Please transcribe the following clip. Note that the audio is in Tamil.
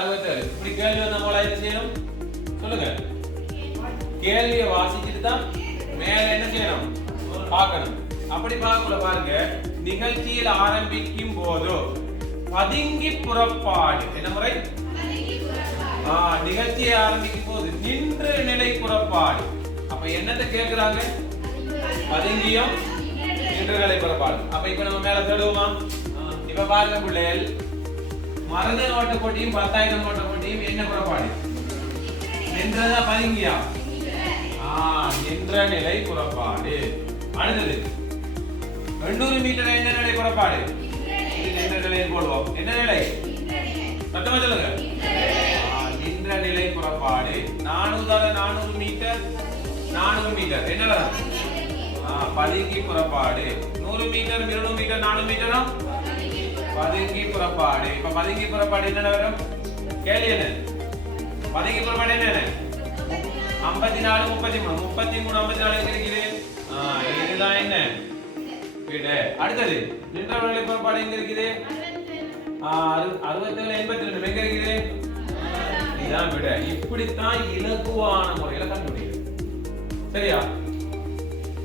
இப்படி கேள்வி நம்மள என்ன செய்யணும் சொல்லுங்க. கேள்வியை வாசிச்சுட்டு தான் மேல என்ன செய்யணும் பார்க்கணும். அப்படி பார்க்கல பாருங்க, நிகழ்ச்சியில் ஆரம்பிக்கும் போது பதுங்கி புறப்பாடு என்ன முறை? நிகழ்ச்சியை ஆரம்பிக்கும் போது நின்று நிலை புறப்பாடு. அப்ப என்னத்தை கேட்கிறாங்க? பதுங்கியும் நின்று நிலை புறப்பாடு. அப்ப இப்ப நம்ம மேல தேடுவோமா? இப்ப பாருங்க பிள்ளைகள், மறந்த நோட்ட போட்டியும் 10,000 நோட்ட போட்டியும் என்ன புறப்பாடு? நின்றதா பதுங்கியா? நின்ற நிலை புறப்பாடு. அடுத்தது 200 மீட்டர் என்ன நிலை புறப்பாடு? நின்ற நிலையை போடுவோம். என்ன நிலை? சத்தமா சொல்லுங்க. நின்ற நிலை புறப்பாடு. 400 மீட்டர் 400 மீட்டர் என்ன வரும்? பதுங்கி புறப்பாடு. 100 மீட்டர் 200 மீட்டர் 400 மீட்டரா பதுங்கி புறப்பாடு. இப்ப பதுங்கி புறப்பாடு என்ன வரும்? கேள்வி என்ன? பதுங்கி புறப்பாடு என்ன? 54 33 33 54 எங்க இருக்குது? இதுதான் என்ன விட. அடுத்தது நின்ற நிலை புறப்பாடு எங்க இருக்குது? 67 82 எங்க இருக்குது? இதான் விட. இப்படித்தான் இலகுவான முறையில கண்டுபிடிக்கிறது. சரியா?